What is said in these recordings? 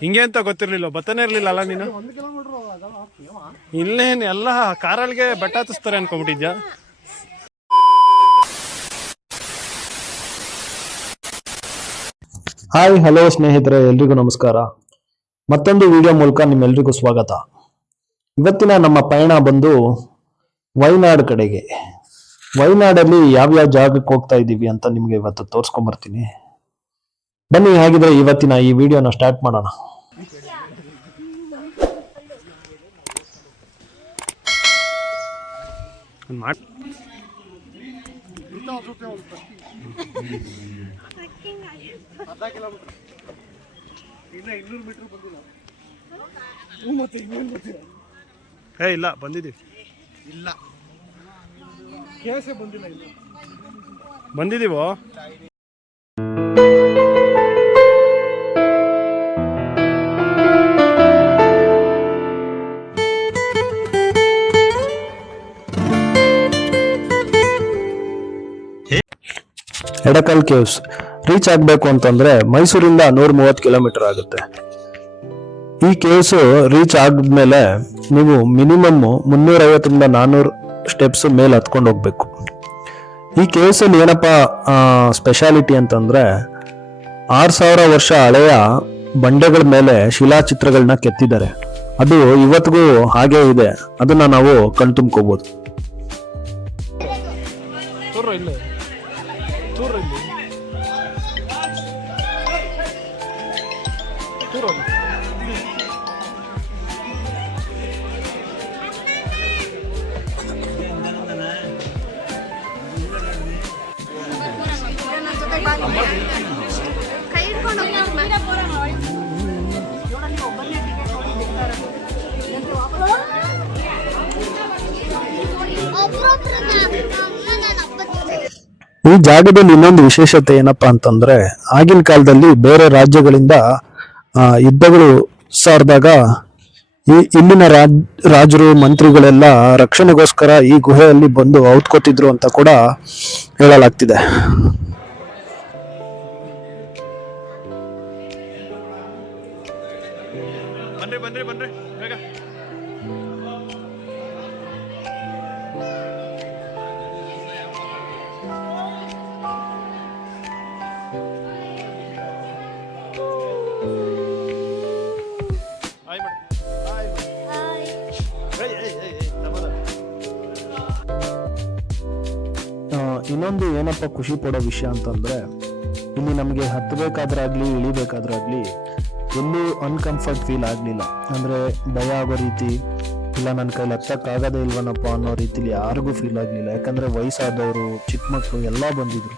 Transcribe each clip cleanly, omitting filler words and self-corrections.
ಹಿಂಗೆ ಅಂತ ಗೊತ್ತಿರ್ಲಿಲ್ಲ, ಬತ್ತನೇ ಇರ್ಲಿಲ್ಲ ಅಲ್ಲ ನೀನು. ಇಲ್ಲೇನು ಎಲ್ಲ ಕಾರಲ್ಗೆ ಬೆಟ್ಟ ಹತ್ತಿಸ್ತಾರೆ ಅನ್ಕೊಂಬಿಟ್ಟಿದ್ಯಾ? ಹಾಯ್ ಹಲೋ ಸ್ನೇಹಿತರೆ, ಎಲ್ರಿಗೂ ನಮಸ್ಕಾರ. ಮತ್ತೊಂದು ವಿಡಿಯೋ ಮೂಲಕ ನಿಮ್ಮೆಲ್ರಿಗೂ ಸ್ವಾಗತ. ಇವತ್ತಿನ ನಮ್ಮ ಪಯಣ ಬಂದು ವೈನಾಡ್ ಕಡೆಗೆ. ವೈನಾಡಲ್ಲಿ ಯಾವ್ಯಾವ ಜಾಗಕ್ಕೆ ಹೋಗ್ತಾ ಇದ್ದೀವಿ ಅಂತ ನಿಮ್ಗೆ ಇವತ್ತು ತೋರ್ಸ್ಕೊಂಡ್ಬರ್ತೀನಿ. ಬನ್ನಿ, ಹಾಗಿದ್ರೆ ಇವತ್ತಿನ ಈ ವಿಡಿಯೋನ ಸ್ಟಾರ್ಟ್ ಮಾಡೋಣ. ಇಲ್ಲ ಬಂದಿದ್ದೀವಿ, ಇಲ್ಲ ಬಂದಿದ್ದೀವೋ. ಎಡಕಲ್ ಕೇವ್ಸ್ ರೀಚ್ ಆಗ್ಬೇಕು ಅಂತಂದ್ರೆ ಮೈಸೂರಿಂದ 130 ಕಿಲೋಮೀಟರ್ ಆಗುತ್ತೆ. ಈ ಕೇವ್ಸ್ ರೀಚ್ ಆದ್ಮೇಲೆ ನೀವು ಮಿನಿಮಮ್ 350 400 ಸ್ಟೆಪ್ಸ್ ಮೇಲೆ ಹತ್ಕೊಂಡು ಹೋಗ್ಬೇಕು. ಈ ಕೇವ್ಸ್ ಅಲ್ಲಿ ಏನಪ್ಪಾ ಸ್ಪೆಷಾಲಿಟಿ ಅಂತಂದ್ರೆ 6000 ವರ್ಷ ಹಳೆಯ ಬಂಡೆಗಳ ಮೇಲೆ ಶಿಲಾಚಿತ್ರಗಳನ್ನ ಕೆತ್ತಿದ್ದಾರೆ. ಅದು ಇವತ್ತಿಗೂ ಹಾಗೇ ಇದೆ, ಅದನ್ನ ನಾವು ಕಣ್ತುಂಬ್ಕೋಬಹುದು. ಈ ಜಾಗದಲ್ಲಿ ಇನ್ನೊಂದು ವಿಶೇಷತೆ ಏನಪ್ಪಾ ಅಂತಂದ್ರೆ, ಆಗಿನ ಕಾಲದಲ್ಲಿ ಬೇರೆ ರಾಜ್ಯಗಳಿಂದ ಯುದ್ಧಗಳು ಸಾರಿದಾಗ ಇಲ್ಲಿನ ರಾಜರು ಮಂತ್ರಿಗಳೆಲ್ಲ ರಕ್ಷಣೆಗೋಸ್ಕರ ಈ ಗುಹೆಯಲ್ಲಿ ಬಂದು ಔತ್ಕೋತಿದ್ರು ಅಂತ ಕೂಡ ಹೇಳಲಾಗ್ತಿದೆ. ಇನ್ನೊಂದು ಏನಪ್ಪ ಖುಷಿ ಪಡೋ ವಿಷಯ ಅಂತಂದ್ರೆ, ಇಲ್ಲಿ ನಮಗೆ ಹತ್ತಬೇಕಾದ್ರಾಗ್ಲಿ ಇಳಿಬೇಕಾದ್ರಾಗ್ಲಿ ಎಲ್ಲೂ ಅನ್ಕಂಫರ್ಟ್ ಫೀಲ್ ಆಗ್ಲಿಲ್ಲ. ಅಂದ್ರೆ ಭಯ ಆಗೋ ರೀತಿ ಇಲ್ಲ, ನನ್ನ ಕೈಲಿ ಹತ್ತಕ್ಕಾಗದೇ ಇಲ್ವನಪ್ಪ ಅನ್ನೋ ರೀತಿಲಿ ಯಾರಿಗೂ ಫೀಲ್ ಆಗ್ಲಿಲ್ಲ. ಯಾಕಂದ್ರೆ ವಯಸ್ಸಾದವರು, ಚಿಕ್ಕ ಮಕ್ಕಳು ಎಲ್ಲ ಬಂದಿದ್ರು.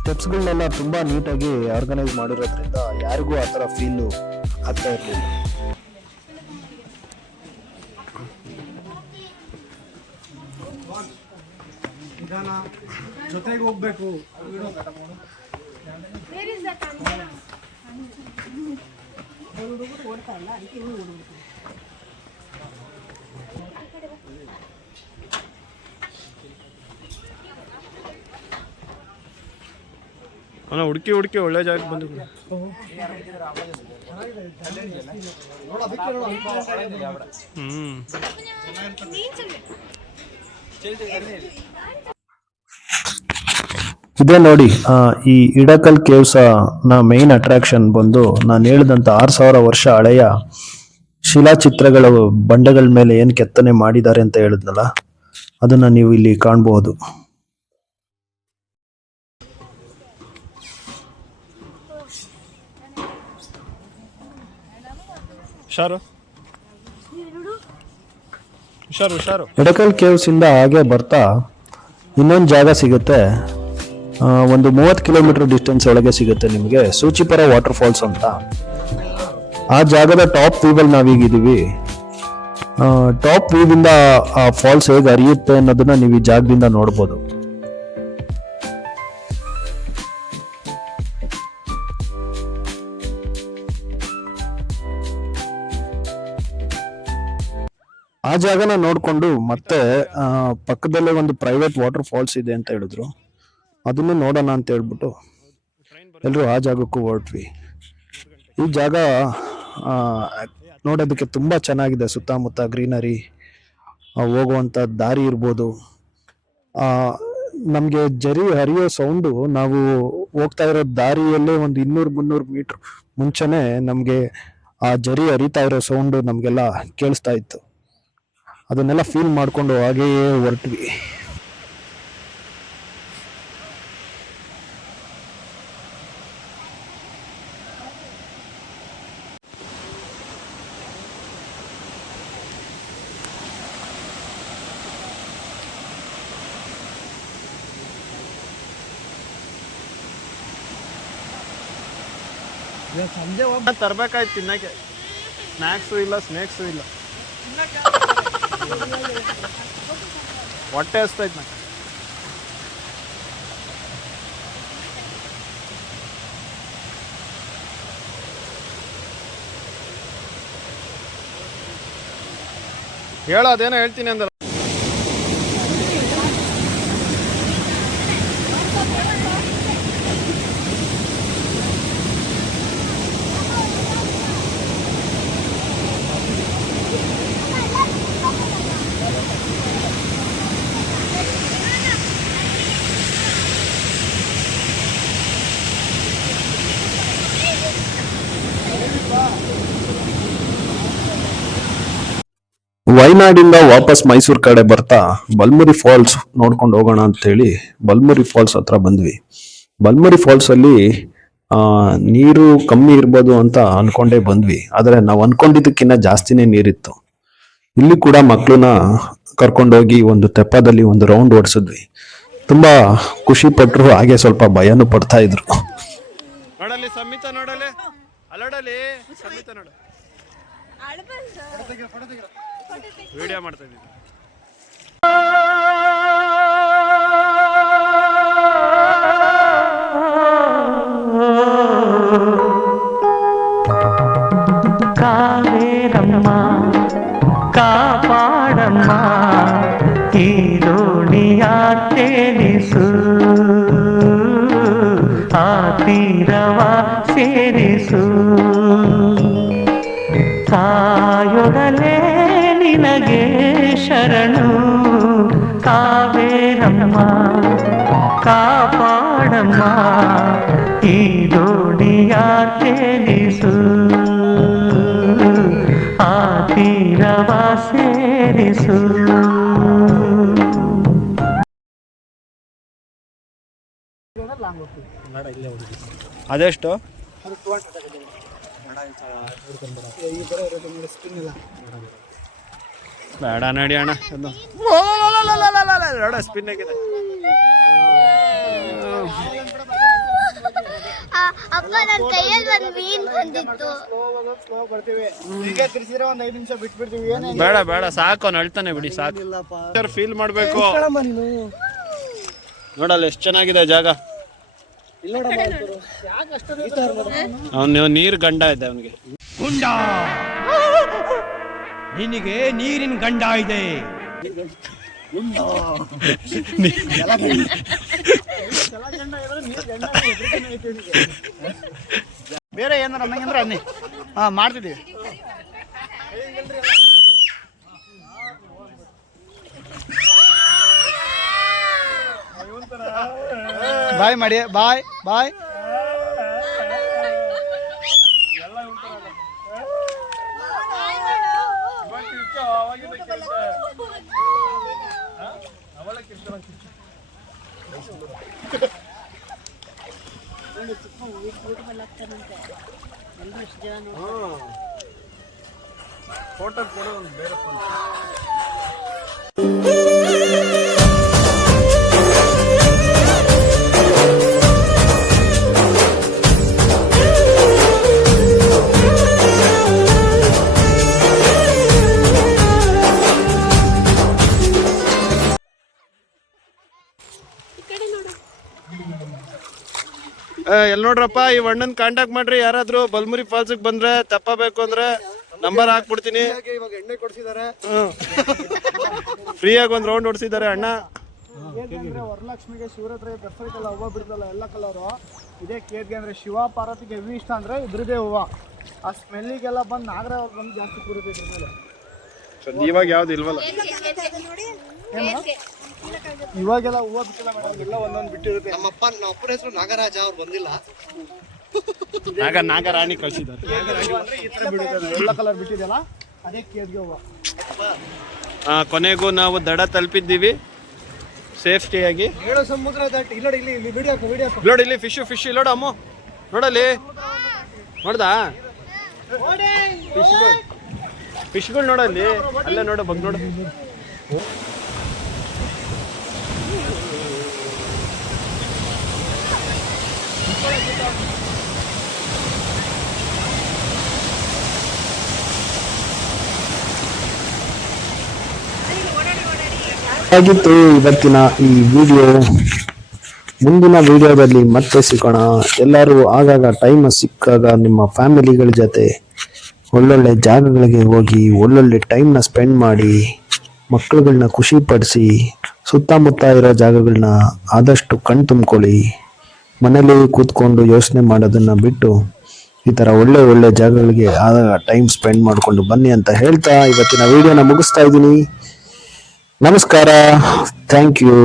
ಸ್ಟೆಪ್ಸ್ಗಳನ್ನೆಲ್ಲ ತುಂಬಾ ನೀಟಾಗಿ ಆರ್ಗನೈಸ್ ಮಾಡಿರೋದ್ರಿಂದ ಯಾರಿಗೂ ಆ ಥರ ಫೀಲು ಆಗ್ತಾ ಇರಲಿಲ್ಲ. ಜೊತೆಗೆ ಹೋಗ್ಬೇಕು. ಹುಡುಕಿ ಹುಡುಕಿ ಒಳ್ಳೆ ಜಾಗಕ್ಕೆ ಬಂದು. ಇದೇ ನೋಡಿ, ಈ ಇಡಕಲ್ ಕೇವ್ಸ್ ನ ಮೇನ್ ಅಟ್ರಾಕ್ಷನ್ ಬಂದು ನಾನು ಹೇಳಿದಂತ 6000 ವರ್ಷ ಹಳೆಯ ಶಿಲಾಚಿತ್ರಗಳ ಬಂಡೆಗಳ ಮೇಲೆ ಏನ್ ಕೆತ್ತನೆ ಮಾಡಿದ್ದಾರೆ ಅಂತ ಹೇಳಿದ್ನಲ್ಲ, ಅದನ್ನ ನೀವು ಇಲ್ಲಿ ಕಾಣಬಹುದು. ಎಡಕಲ್ ಕೇವ್ಸ್ ಇಂದ ಹಾಗೆ ಬರ್ತಾ ಇನ್ನೊಂದು ಜಾಗ ಸಿಗುತ್ತೆ. ಒಂದು 30 ಕಿಲೋಮೀಟರ್ ಡಿಸ್ಟೆನ್ಸ್ ಒಳಗೆ ಸಿಗುತ್ತೆ ನಿಮಗೆ ಸೂಚಿಪುರ ವಾಟರ್ ಫಾಲ್ಸ್ ಅಂತ. ಆ ಜಾಗದ ಟಾಪ್ ವ್ಯೂವಲ್ಲಿ ನಾವೀಗಿದ್ದೀವಿ. ಟಾಪ್ ವ್ಯೂವಿಂದ ಆ ಫಾಲ್ಸ್ ಹೇಗೆ ಹರಿಯುತ್ತೆ ಅನ್ನೋದನ್ನ ನೀವು ಈ ಜಾಗದಿಂದ ನೋಡ್ಬೋದು. ಆ ಜಾಗನ ನೋಡ್ಕೊಂಡು ಮತ್ತೆ ಪಕ್ಕದಲ್ಲೇ ಒಂದು ಪ್ರೈವೇಟ್ ವಾಟರ್ ಫಾಲ್ಸ್ ಇದೆ ಅಂತ ಹೇಳಿದ್ರು. ಅದನ್ನೇ ನೋಡೋಣ ಅಂತ ಹೇಳ್ಬಿಟ್ಟು ಎಲ್ಲರೂ ಆ ಜಾಗಕ್ಕೂ ಹೊರಟ್ವಿ. ಈ ಜಾಗ ಆ, ನೋಡೋದಕ್ಕೆ ತುಂಬ ಚೆನ್ನಾಗಿದೆ. ಸುತ್ತಮುತ್ತ ಗ್ರೀನರಿ, ಹೋಗುವಂಥ ದಾರಿ ಇರ್ಬೋದು. ನಮಗೆ ಜರಿ ಹರಿಯೋ ಸೌಂಡು ನಾವು ಹೋಗ್ತಾ ಇರೋ ದಾರಿಯಲ್ಲೇ ಒಂದು 200-300 ಮೀಟ್ರ್ ಮುಂಚೆನೆ ನಮಗೆ ಆ ಜರಿ ಹರಿತಾ ಇರೋ ಸೌಂಡು ನಮಗೆಲ್ಲ ಕೇಳಿಸ್ತಾ ಇತ್ತು. ಅದನ್ನೆಲ್ಲ ಫೀಲ್ ಮಾಡಿಕೊಂಡು ಹಾಗೆಯೇ ಹೊರಟ್ವಿ. ಸಂಜೆ ತರ್ಬೇಕಾಯ್ತು ತಿನ್ನಕ್ಕೆ. ಸ್ನ್ಯಾಕ್ಸು ಇಲ್ಲ, ಸ್ನೇಕ್ಸು ಇಲ್ಲ. ಹೊಟ್ಟೆ ಹಸ್ತೈತೆ ನಂಗೆ. ಹೇಳೋ, ಅದೇನೋ ಹೇಳ್ತೀನಿ ಅಂದ್ರೆ ವಯನಾಡಿಂದ ವಾಪಸ್ ಮೈಸೂರು ಕಡೆ ಬರ್ತಾ ಬಲ್ಮುರಿ ಫಾಲ್ಸ್ ನೋಡ್ಕೊಂಡು ಹೋಗೋಣ ಅಂತ ಹೇಳಿ ಬಲ್ಮುರಿ ಫಾಲ್ಸ್ ಹತ್ರ ಬಂದ್ವಿ. ಬಲ್ಮುರಿ ಫಾಲ್ಸ್ ಅಲ್ಲಿ ನೀರು ಕಮ್ಮಿ ಇರ್ಬೋದು ಅಂತ ಅನ್ಕೊಂಡೇ ಬಂದ್ವಿ. ಆದ್ರೆ ನಾವು ಅನ್ಕೊಂಡಿದ್ದಕ್ಕಿಂತ ಜಾಸ್ತಿನೇ ನೀರಿತ್ತು. ಇಲ್ಲಿ ಕೂಡ ಮಕ್ಕಳನ್ನ ಕರ್ಕೊಂಡೋಗಿ ಒಂದು ತೆಪ್ಪದಲ್ಲಿ ಒಂದು ರೌಂಡ್ ಓಡಿಸಿದ್ವಿ. ತುಂಬಾ ಖುಷಿ ಪಟ್ರು, ಹಾಗೆ ಸ್ವಲ್ಪ ಭಯನೂ ಪಡ್ತಾ ಇದ್ರು. ನೋಡಲಿ ಸಮಿತ, ನೋಡಲಿ ಅಲ್ಲೋಡಲಿ ಸಮಿತ, ನೋಡ ವಿಡಿಯೋ ಮಾಡ್ತಾ ಇದ್ದೀನಿ. ಕಾವೇರಮ್ಮ ಕಾಪಾಡಮ್ಮ ಈ ದೋಣಿಯ ತೇಲಿಸು, ಆ ತೀರವ ಸೇರಿಸು. ತಾಯೊಡಲೆ ನಿನಗೆ ಶರಣು ಕಾವೇರಮ್ಮ ಕಾಪಾಡಮ್ಮ ಈ ದೋಣಿಯ ತೇಲಿಸು, ಆ ತೀರವ ಸೇರಿಸು. ಅದೆಷ್ಟು? ಬೇಡ ನಡಿ ಅಣ್ಣ, ನೋಡ ಸ್ಪಿನ್ ಆಗಿದೆ. ಅಪ್ಪ ನನ್ನ ಕೈಯಲ್ಲಿ ಒಂದು ಮೀನ್ ಬಂದಿತ್ತು. ಬೇಡ ಬೇಡ ಸಾಕು, ಅವ್ನು ಅಳ್ತಾನೆ ಬಿಡಿ, ಸಾಕು. ಫೀಲ್ ಮಾಡ್ಬೇಕು. ನೋಡಲ್ಲ ಎಷ್ಟು ಚೆನ್ನಾಗಿದೆ ಜಾಗ. ಅವನು ನೀರು ಗಂಡ ಇದೆ ಅವನಿಗೆ. ಗುಂಡ, ನಿನಗೆ ನೀರಿನ ಗಂಡ ಇದೆ. ಬೇರೆ ಏನಾರ ಅನ್ನಂಗಿದ್ರೆ ಅನ್ನಿ, ಮಾಡ್ತಿದ್ದೀವಿ. ಬಾಯ್ ಮಾಡಿ, ಬಾಯ್ ಬಾಯ್. ಫೋಟೋ ಕೊಡೋ ಒಂದು ಬೇರೆ ಎಲ್ಲಿ ನೋಡ್ರಪ್ಪ, ಈ ಅಣ್ಣನ್ ಕಾಂಟ್ಯಾಕ್ಟ್ ಮಾಡ್ರಿ. ಯಾರಾದ್ರೂ ಬಲ್ಮುರಿ ಫಾಲ್ಸ್ಗೆ ಬಂದ್ರೆ ತಪ್ಪಬೇಕು ಅಂದ್ರೆ ನಂಬರ್ ಹಾಕ್ಬಿಡ್ತೀನಿ. ಇವಾಗ ಎಣ್ಣೆ ಕೊಡ್ಸಿದ್ದಾರೆ, ಫ್ರೀಯಾಗಿ ಒಂದು ರೌಂಡ್ ಹೊಡ್ಸಿದ್ದಾರೆ ಅಣ್ಣ. ಕೇದ್ಗೆ ಅಂದ್ರೆ ವರಲಕ್ಷ್ಮಿಗೆ ಶಿವರಾತ್ರಿ ದಸರಾಗೆಲ್ಲ ಹೂವು ಬಿಡ್ತಲ್ಲ ಎಲ್ಲ ಕಲರು. ಇದೇ ಕೇದ್ಗೆ ಅಂದ್ರೆ ಶಿವ ಪಾರ್ವತಿಗೆ ಹೆವಿ ಇಷ್ಟ ಅಂದ್ರೆ ಇದ್ರದೇ ಹೂವು. ಆ ಸ್ಮೆಲ್ಲಿಗೆಲ್ಲ ಬಂದು ನಾಗರಾವ್ ಬಂದು ಜಾಸ್ತಿ ಕೂರುತ್ತೆ ಇದ್ರ ಮೇಲೆ. ಇವಾಗ ಯಾವ್ದು ಇಲ್ವಲ್ಲ, ಇವಾಗೆಲ್ಲ ಹೂವು ಬಿಟ್ಟಿಲ್ಲ ಮೇಡಮ್, ಎಲ್ಲ ಒಂದೊಂದು ಬಿಟ್ಟಿರುತ್ತೆ. ನಮ್ಮ ಅಪ್ಪನ ಹೆಸರು ನಾಗರಾಜ, ಅವ್ರು ಬಂದಿಲ್ಲ. ನಾಗರಾಣಿ ಕಳ್ಸಿದ್ದಾರೆ. ಅಂದ್ರೆ ಈ ಥರ ಬಿಡುತ್ತೆ, ಎಲ್ಲ ಕಲರ್ ಬಿಟ್ಟಿದೆಯಲ್ಲ ಅದೇ ಕೇದ್ಗೆ ಹೂವು. ಕೊನೆಗೂ ನಾವು ದಡ ತಲುಪಿದ್ದೀವಿ ಸೇಫ್ಟಿಯಾಗಿ. ಹೇಳೋ ಸಮುದ್ರ ದಾಟಿ ಇಲ್ಲಿ ಇಲ್ಲಿ ವಿಡಿಯೋ ನೋಡಿ ಇಲ್ಲಿ ಫಿಶ್ ಇಲ್ಲೋಡ ಅಮ್ಮ, ನೋಡಲ್ಲಿ ನೋಡ್ದಾ ಫಿಶ್ಗಳು ನೋಡಲ್ಲಿ, ಅಲ್ಲೇ ನೋಡು ಬಂದು ನೋಡು. ಆಗಿತ್ತು ಇವತ್ತಿನ ಈ ವಿಡಿಯೋ. ಮುಂದಿನ ವಿಡಿಯೋದಲ್ಲಿ ಮತ್ತೆ ಸಿಗೋಣ. ಎಲ್ಲರೂ ಆಗಾಗ ಟೈಮ್ ಸಿಕ್ಕಾಗ ನಿಮ್ಮ ಫ್ಯಾಮಿಲಿಗಳ ಜೊತೆ ಒಳ್ಳೊಳ್ಳೆ ಜಾಗಗಳಿಗೆ ಹೋಗಿ ಒಳ್ಳೊಳ್ಳೆ ಟೈಮ್ನ ಸ್ಪೆಂಡ್ ಮಾಡಿ ಮಕ್ಕಳುಗಳನ್ನ ಖುಷಿ ಪಡಿಸಿ ಸುತ್ತಮುತ್ತ ಇರೋ ಜಾಗಗಳನ್ನ ಆದಷ್ಟು ಕಣ್ ತುಂಬ್ಕೊಳ್ಳಿ. ಮನೇಲಿ ಕೂತ್ಕೊಂಡು ಯೋಚನೆ ಮಾಡೋದನ್ನ ಬಿಟ್ಟು ಈ ಥರ ಒಳ್ಳೆ ಒಳ್ಳೆ ಜಾಗಗಳಿಗೆ ಆಗಾಗ ಟೈಮ್ ಸ್ಪೆಂಡ್ ಮಾಡಿಕೊಂಡು ಬನ್ನಿ ಅಂತ ಹೇಳ್ತಾ ಇವತ್ತಿನ ವಿಡಿಯೋನ ಮುಗಿಸ್ತಾ ಇದ್ದೀನಿ. ನಮಸ್ಕಾರ, ಥ್ಯಾಂಕ್ ಯು.